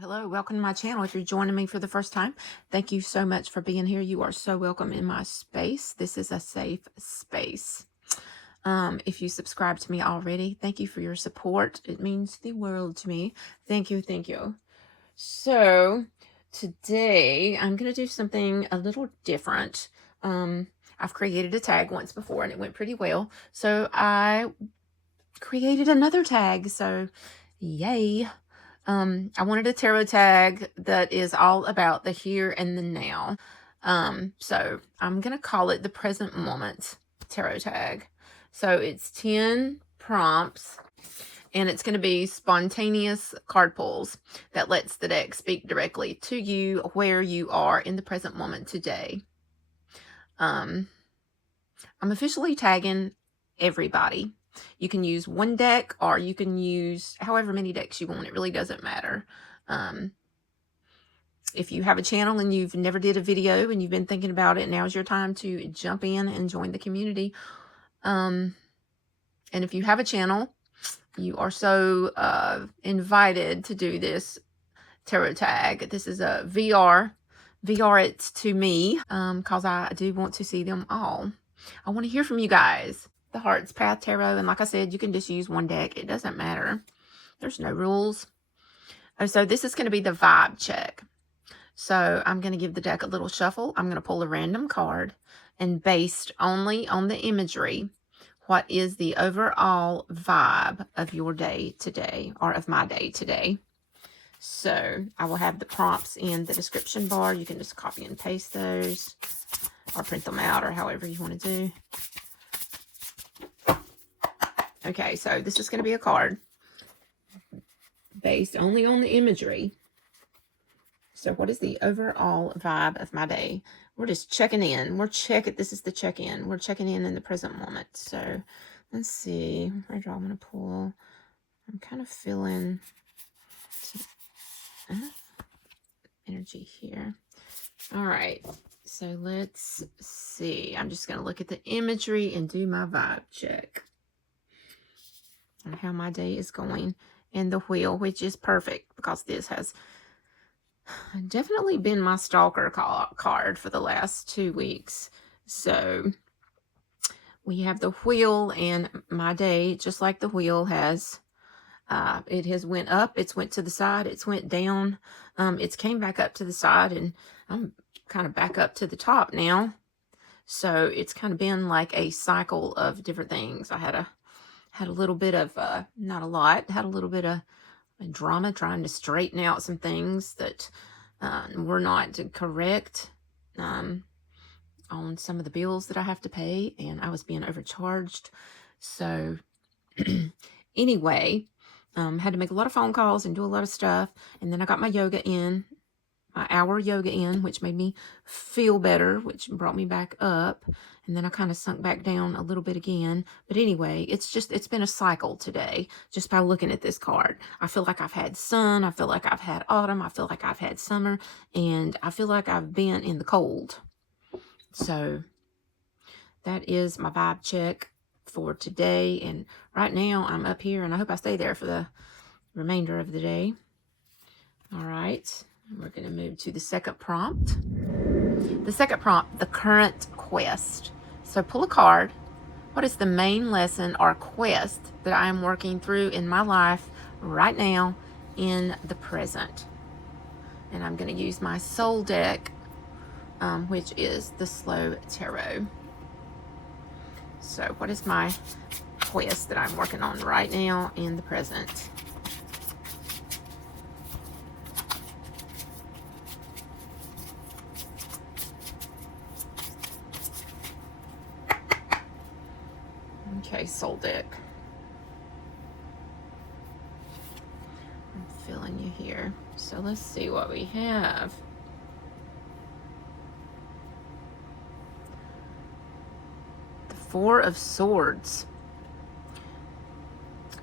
Hello, welcome to my channel. If you're joining me for the first time, thank you so much for being here. You are so welcome in my space. This is a safe space. If you subscribe to me already, thank you for your support. It means the world to me. Thank you, thank you. So today I'm going to do something a little different. I've created a tag once before and it went pretty well. So I created another tag. So yay. I wanted a tarot tag that is all about the here and the now. So I'm going to call it the present moment tarot tag. So it's 10 prompts and it's going to be spontaneous card pulls that lets the deck speak directly to you where you are in the present moment today. I'm officially tagging everybody. You can use one deck or you can use however many decks you want. It really doesn't matter. If you have a channel and you've never did a video and you've been thinking about it, now's your time to jump in and join the community. And if you have a channel, you are so invited to do this tarot tag. This is a VR it to me because I do want to see them all. I want to hear from you guys. The Heart's Path Tarot, and like I said, you can just use one deck. It doesn't matter. There's no rules. So this is going to be the vibe check. So I'm going to give the deck a little shuffle. I'm going to pull a random card, and based only on the imagery, what is the overall vibe of your day today, or of my day today? So I will have the prompts in the description bar. You can just copy and paste those or print them out or however you want to do. Okay, so this is going to be a card based only on the imagery. So what is the overall vibe of my day? We're just checking in. This is the check-in. We're checking in the present moment. So let's see. Where do I want to pull? I'm kind of feeling some energy here. All right. So let's see. I'm just going to look at the imagery and do my vibe check on how my day is going. And the wheel, which is perfect because this has definitely been my stalker card for the last 2 weeks. So we have the wheel, and my day, just like the wheel, has it has went up, it's went to the side, it's went down, it's came back up to the side, and I'm kind of back up to the top now. So it's kind of been like a cycle of different things. I had a little bit of not a lot, had a little bit of drama trying to straighten out some things that were not correct on some of the bills that I have to pay, and I was being overcharged. So anyway, had to make a lot of phone calls and do a lot of stuff, and then I got my yoga in, my hour yoga in, which made me feel better, which brought me back up, and then I kind of sunk back down a little bit again. But anyway, it's been a cycle today just by looking at this card. I feel like I've had sun, I feel like I've had autumn, I feel like I've had summer, and I feel like I've been in the cold. So that is my vibe check for today, and right now I'm up here, and I hope I stay there for the remainder of the day. All right. We're going to move to the second prompt. The second prompt, the current quest. So pull a card. What is the main lesson or quest that I am working through in my life right now in the present? And I'm going to use my soul deck, which is the Slow Tarot. So what is my quest that I'm working on right now in the present? Okay, soul deck. I'm feeling you here. So let's see what we have. The Four of Swords.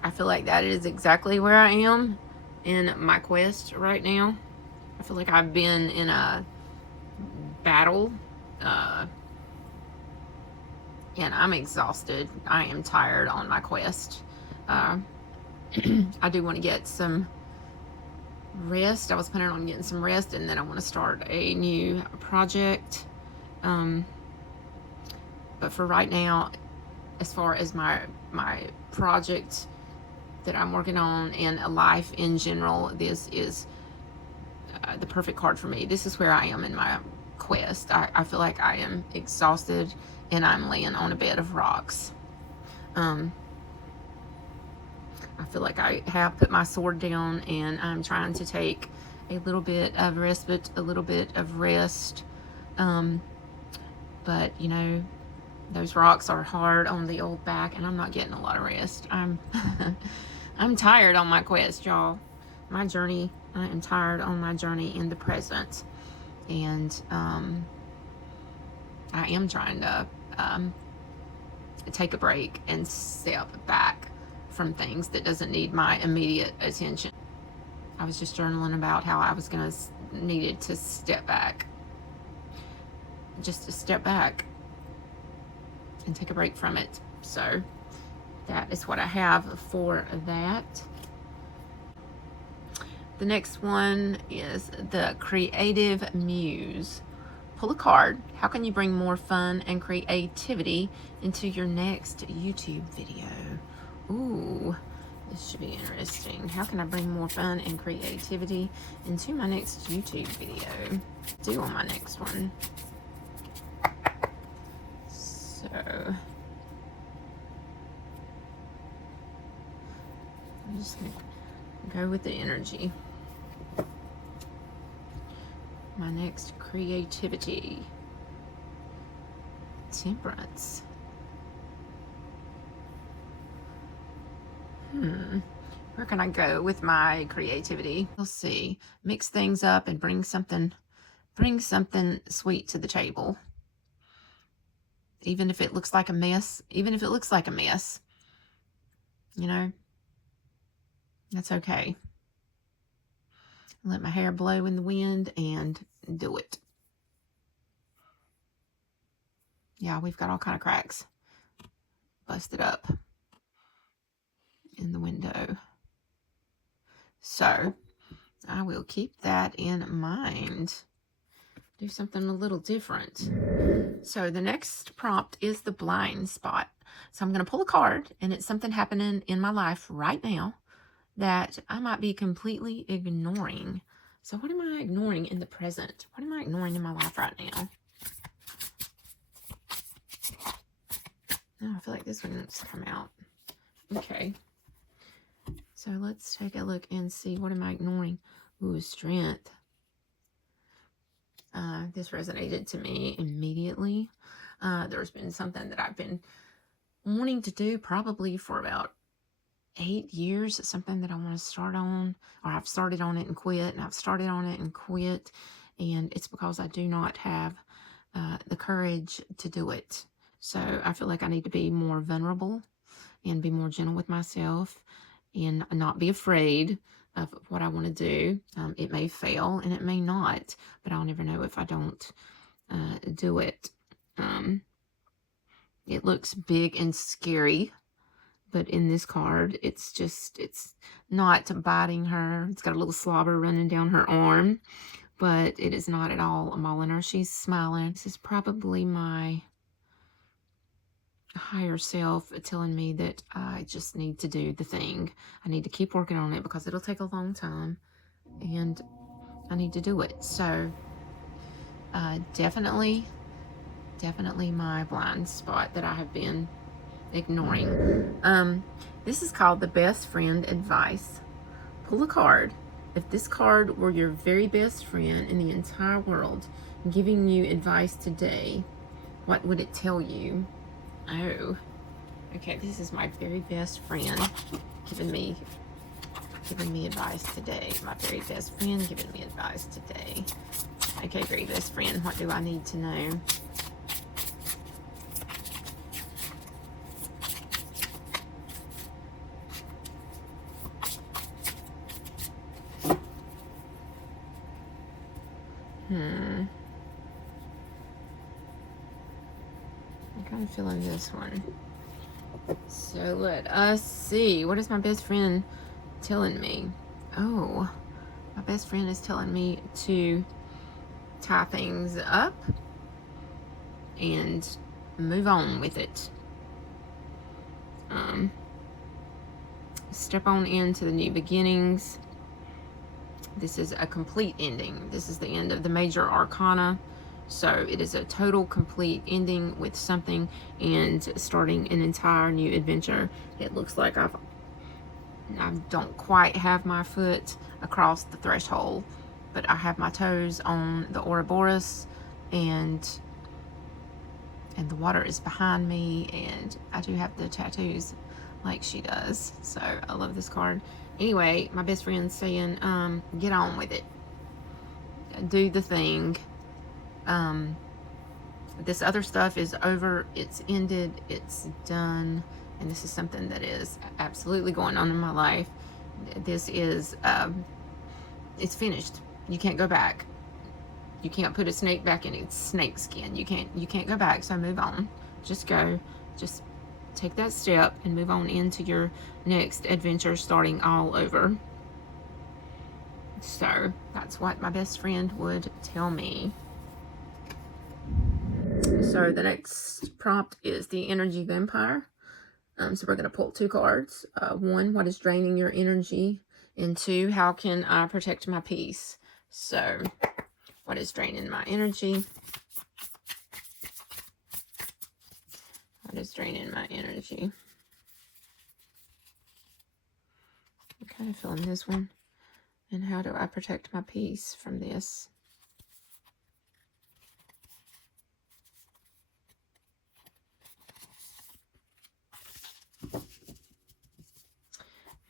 I feel like that is exactly where I am in my quest right now. I feel like I've been in a battle, and I'm exhausted. I am tired on my quest. I do want to get some rest. I was planning on getting some rest, and then I want to start a new project. But for right now, as far as my project that I'm working on and a life in general, this is the perfect card for me. This is where I am in my quest. I feel like I am exhausted and I'm laying on a bed of rocks. I feel like I have put my sword down and I'm trying to take a little bit of respite, a little bit of rest. But you know, those rocks are hard on the old back and I'm not getting a lot of rest. I'm I'm tired on my quest, y'all. My journey, I am tired on my journey in the present. And I am trying to take a break and step back from things that doesn't need my immediate attention. I was just journaling about how I was needed to step back. Just to step back and take a break from it. So that is what I have for that. The next one is the Creative Muse. Pull a card. How can you bring more fun and creativity into your next YouTube video? Ooh, this should be interesting. How can I bring more fun and creativity into my next YouTube video? Do on my next one. So I'm just gonna go with the energy. My next creativity. Temperance. Where can I go with my creativity? We'll see. Mix things up and bring something sweet to the table. Even if it looks like a mess, you know, that's okay. Let my hair blow in the wind and do it. Yeah, we've got all kind of cracks busted up in the window. So I will keep that in mind. Do something a little different. So the next prompt is the blind spot. So I'm going to pull a card, and it's something happening in my life right now that I might be completely ignoring. So what am I ignoring in the present? What am I ignoring in my life right now? Oh, I feel like this one needs to come out. Okay. So let's take a look and see, what am I ignoring? Ooh, strength. This resonated to me immediately. There's been something that I've been wanting to do probably for about 8 years. It's something that I want to start on, or I've started on it and quit, and I've started on it and quit. And it's because I do not have the courage to do it. So I feel like I need to be more vulnerable and be more gentle with myself and not be afraid of what I want to do. It may fail and it may not, but I'll never know if I don't do it. It looks big and scary, but in this card, it's not biting her. It's got a little slobber running down her arm, but it is not at all mauling her. She's smiling. This is probably my higher self telling me that I just need to do the thing. I need to keep working on it because it'll take a long time and I need to do it. So definitely my blind spot that I have been ignoring. This is called the best friend advice. Pull a card. If this card were your very best friend in the entire world giving you advice today, what would it tell you? Oh, okay, this is my very best friend giving me advice today. My very best friend giving me advice today. Okay, very best friend, what do I need to know? I'm kind of feeling this one. So let us see. What is my best friend telling me? Oh, My best friend is telling me to tie things up and move on with it. Step on into the new beginnings. This is a complete ending. This is the end of the major arcana. So it is a total complete ending with something and starting an entire new adventure. It looks like I don't quite have my foot across the threshold, but I have my toes on the Ouroboros, and the water is behind me, and I do have the tattoos like she does. So I love this card. Anyway, my best friend's saying, get on with it. Do the thing. This other stuff is over. It's ended. It's done. And this is something that is absolutely going on in my life. This is, it's finished. You can't go back. You can't put a snake back in its snake skin. You can't go back. So move on. Just go. Just take that step and move on into your next adventure, starting all over. So that's what my best friend would tell me. So the next prompt is the energy vampire. So we're going to pull 2 cards. 1, what is draining your energy? And 2, how can I protect my peace? So what is draining my energy? What is draining my energy? I'm kind of feeling this one. And how do I protect my peace from this?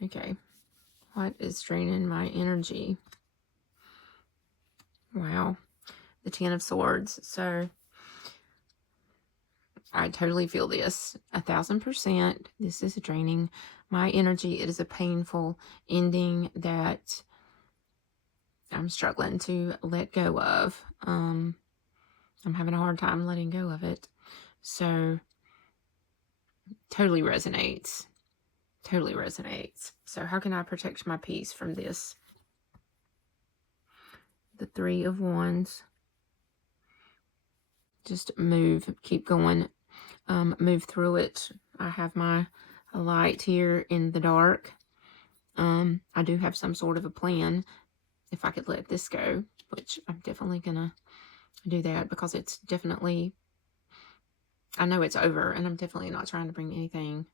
Okay. What is draining my energy? Wow. The 10 of Swords. So I totally feel this 1000%. This is draining my energy. It is a painful ending that I'm struggling to let go of. I'm having a hard time letting go of it. So totally resonates. Totally resonates. So how can I protect my peace from this? The 3 of Wands. Just move. Keep going. Move through it. I have my light here in the dark. I do have some sort of a plan if I could let this go, which I'm definitely gonna do that, because it's definitely, I know it's over, and I'm definitely not trying to bring anything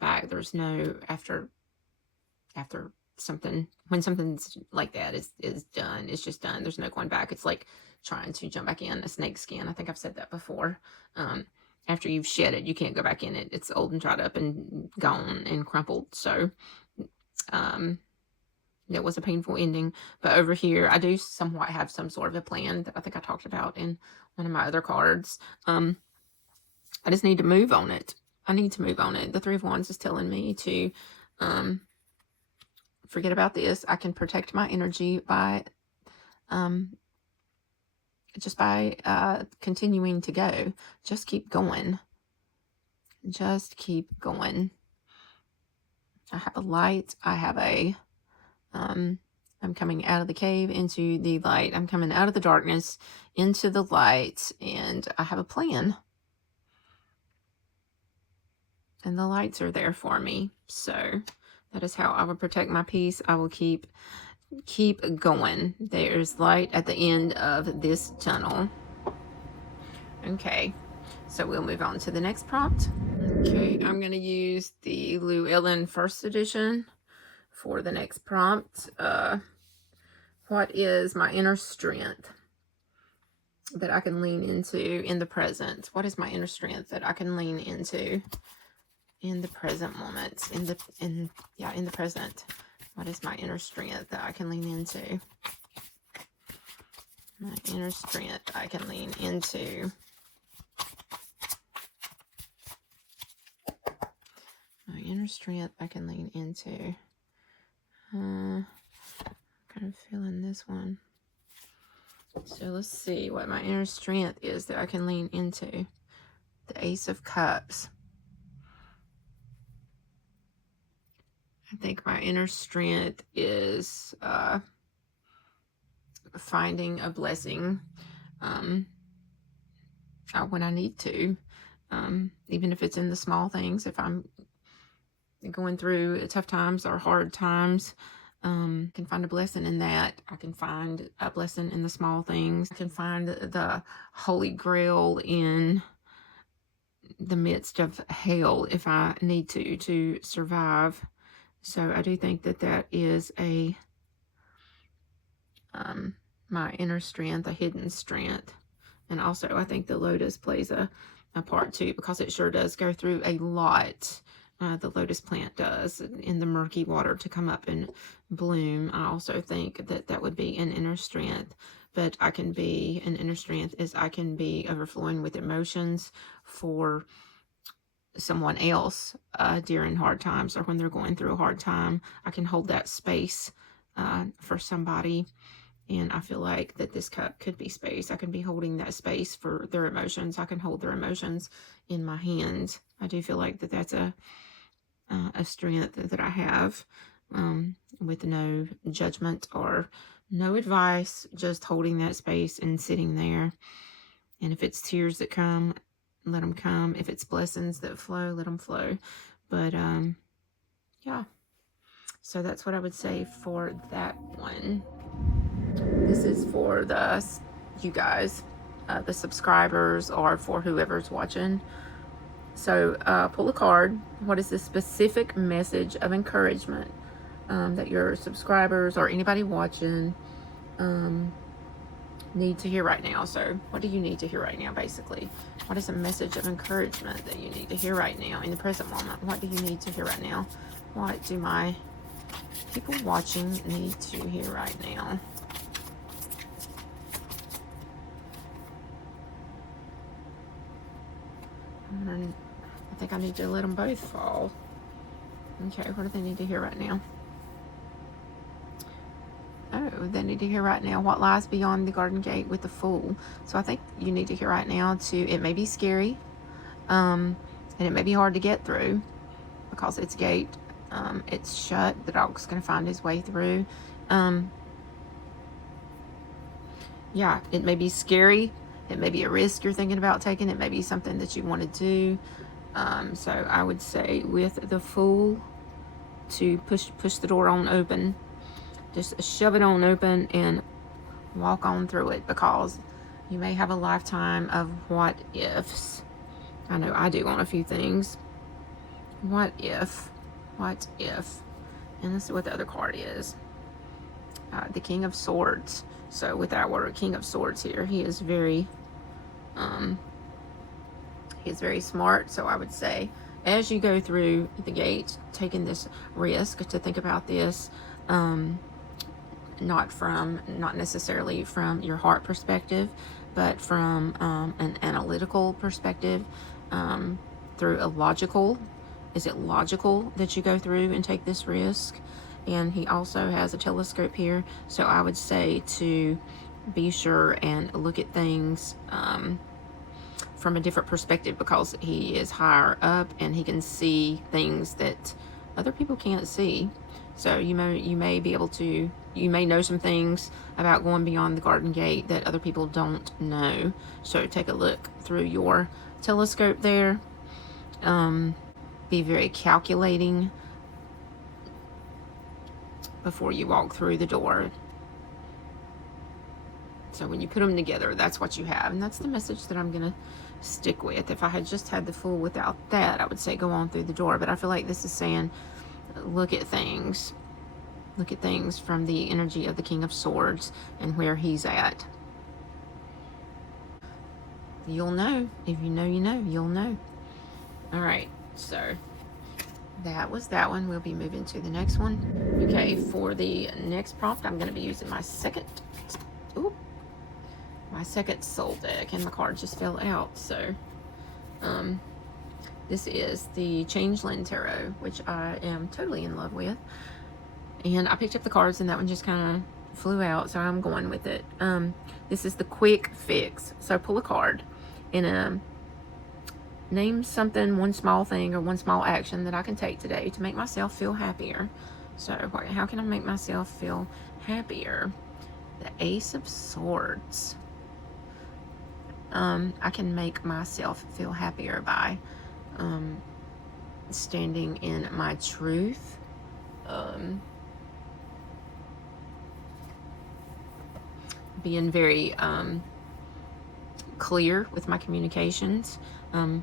back. There's no after something, when something's like that is done, it's just done. There's no going back. It's like trying to jump back in a snake skin. I think I've said that before. After you've shed it, you can't go back in it. It's old and dried up and gone and crumpled. So that was a painful ending. But over here, I do somewhat have some sort of a plan that I think I talked about in one of my other cards. I just need to move on it. I need to move on it. The 3 of Wands is telling me to forget about this. I can protect my energy by just by continuing to go. Just keep going. Just keep going. I have a light. I have a I'm coming out of the cave into the light. I'm coming out of the darkness into the light, and I have a plan. And the lights are there for me. So that is how I will protect my peace. I will keep going. There's light at the end of this tunnel. Okay, so we'll move on to the next prompt. Okay, I'm going to use the Llewellyn First Edition for the next prompt. What is my inner strength that I can lean into in the present? What is my inner strength that I can lean into in the present moment? In the present. What is my inner strength that I can lean into? My inner strength I can lean into. My inner strength I can lean into. Kind of feeling this one. So let's see what my inner strength is that I can lean into. The Ace of Cups. I think my inner strength is finding a blessing when I need to, even if it's in the small things. If I'm going through tough times or hard times, I can find a blessing in that. I can find a blessing in the small things. I can find the Holy Grail in the midst of hell if I need to survive. So I do think that that is a my inner strength, a hidden strength. And also I think the lotus plays a part too, because it sure does go through a lot. The lotus plant does, in the murky water to come up and bloom. I also think that that would be an inner strength. But I can be, an inner strength is I can be overflowing with emotions for someone else during hard times, or when they're going through a hard time. I can hold that space for somebody. And I feel like that this cup could be space. I can be holding that space for their emotions. I can hold their emotions in my hands. I do feel like that that's a strength that I have, with no judgment or no advice, just holding that space and sitting there. And if it's tears that come, let them come. If it's blessings that flow, let them flow. But yeah, so that's what I would say for that one. This is for you guys, the subscribers, or for whoever's watching. So pull a card. What is the specific message of encouragement that your subscribers or anybody watching need to hear right now? So what do you need to hear right now, basically? What is a message of encouragement that you need to hear right now in the present moment? What do you need to hear right now? What do my people watching need to hear right now? I think I need to let them both fall. Okay, what do they need to hear right now? Oh, they need to hear right now what lies beyond the garden gate with the fool. So I think you need to hear right now it may be scary, and it may be hard to get through because it's gate, it's shut. The dog's going to find his way through. Yeah, it may be scary. It may be a risk you're thinking about taking. It may be something that you want to do. So I would say with the fool to push the door on open. Just shove it on open and walk on through it, because you may have a lifetime of what ifs. I know I do on a few things. What if? What if? And let's see what the other card is. The King of Swords. So with our King of Swords here, he is very smart. So I would say, as you go through the gate, taking this risk to think about this, not necessarily from your heart perspective, but from an analytical perspective, through a logical. Is it logical that you go through and take this risk? And he also has a telescope here, so I would say to be sure and look at things from a different perspective, because he is higher up and he can see things that other people can't see. So you may be able to, you may know some things about going beyond the garden gate that other people don't know. So take a look through your telescope there. Be very calculating before you walk through the door. So when you put them together, that's what you have. And that's the message that I'm going to stick with. If I had just had the fool without that, I would say go on through the door. But I feel like this is saying, look at things. Look at things from the energy of the King of Swords and where he's at. You'll know. If you know, you know. You'll know. All right. So that was that one. We'll be moving to the next one. Okay. For the next prompt, I'm going to be using my second soul deck, and my card just fell out. So this is the Changeling Tarot, which I am totally in love with. And I picked up the cards and that one just kind of flew out, so I'm going with it. This is the quick fix. So pull a card and name something, one small thing or one small action that I can take today to make myself feel happier. So how can I make myself feel happier? The Ace of Swords. I can make myself feel happier by standing in my truth. Being very clear with my communications. I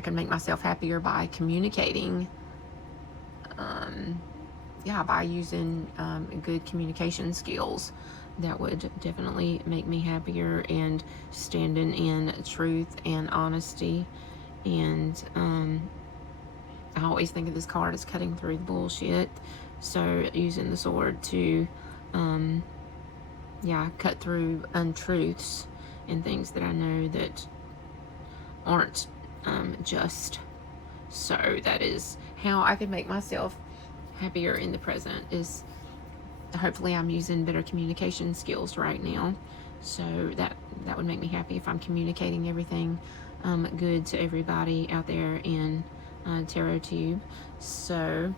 can make myself happier by communicating. Yeah, by using good communication skills. That would definitely make me happier, and standing in truth and honesty. And I always think of this card as cutting through the bullshit. So using the sword to, yeah, cut through untruths and things that I know that aren't just. So that is how I could make myself happier in the present. Is hopefully I'm using better communication skills right now. So that would make me happy if I'm communicating everything good to everybody out there in Tarot Tube. So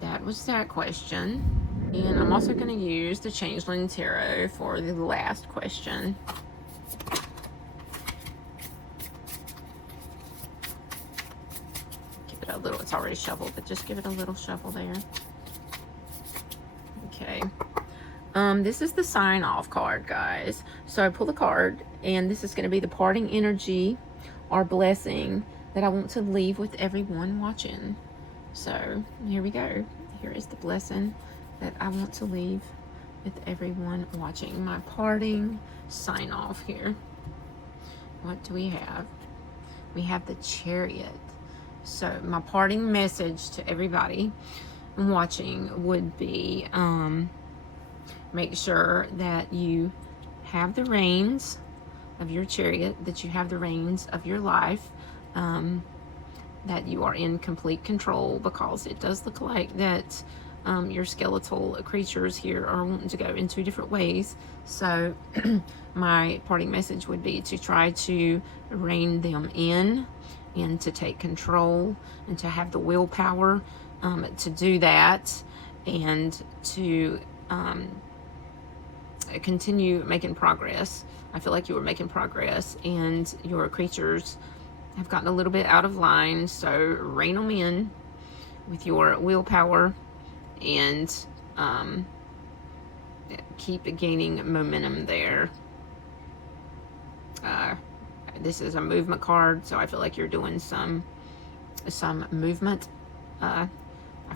that was that question. And I'm also going to use the Changeling Tarot for the last question. Give it a little, it's already shuffled, but just give it a little shuffle there. Okay. This is the sign off card, guys. So I pull the card, and this is going to be the parting energy or blessing that I want to leave with everyone watching. So here we go. Here is the blessing that I want to leave with everyone watching. My parting sign off here. What do we have? We have the Chariot. So my parting message to everybody watching would be, make sure that you have the reins of your chariot, that you have the reins of your life, that you are in complete control, because it does look like that your skeletal creatures here are wanting to go in two different ways. So my parting message would be to try to rein them in and to take control and to have the willpower to do that, and to continue making progress. I feel like you were making progress, and your creatures have gotten a little bit out of line, so rein them in with your willpower, and keep gaining momentum there. This is a movement card, so I feel like you're doing some movement. I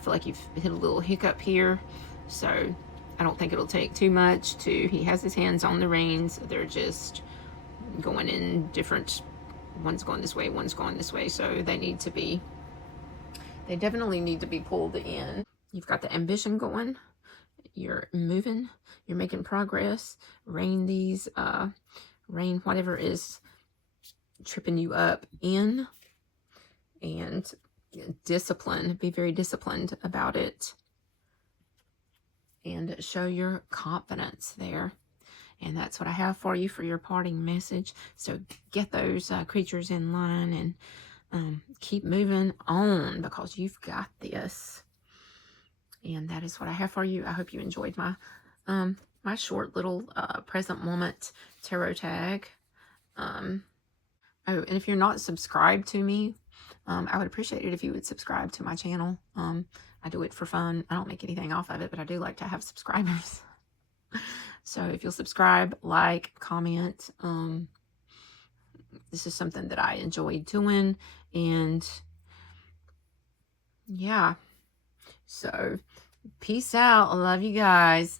feel like you've hit a little hiccup here, so I don't think it'll take too much to, he has his hands on the reins. They're just going in different, one's going this way, one's going this way. So they definitely need to be pulled in. You've got the ambition going. You're moving. You're making progress. Rein these, rein whatever is tripping you up in. And discipline. Be very disciplined about it. And show your confidence there. And that's what I have for you for your parting message. So get those creatures in line, and keep moving on, because you've got this. And that is what I have for you. I hope you enjoyed my my short little present moment tarot tag. Oh, and if you're not subscribed to me, I would appreciate it if you would subscribe to my channel. I do it for fun. I don't make anything off of it, but I do like to have subscribers. So if you'll subscribe, like, comment, this is something that I enjoy doing. And yeah, so peace out. I love you guys.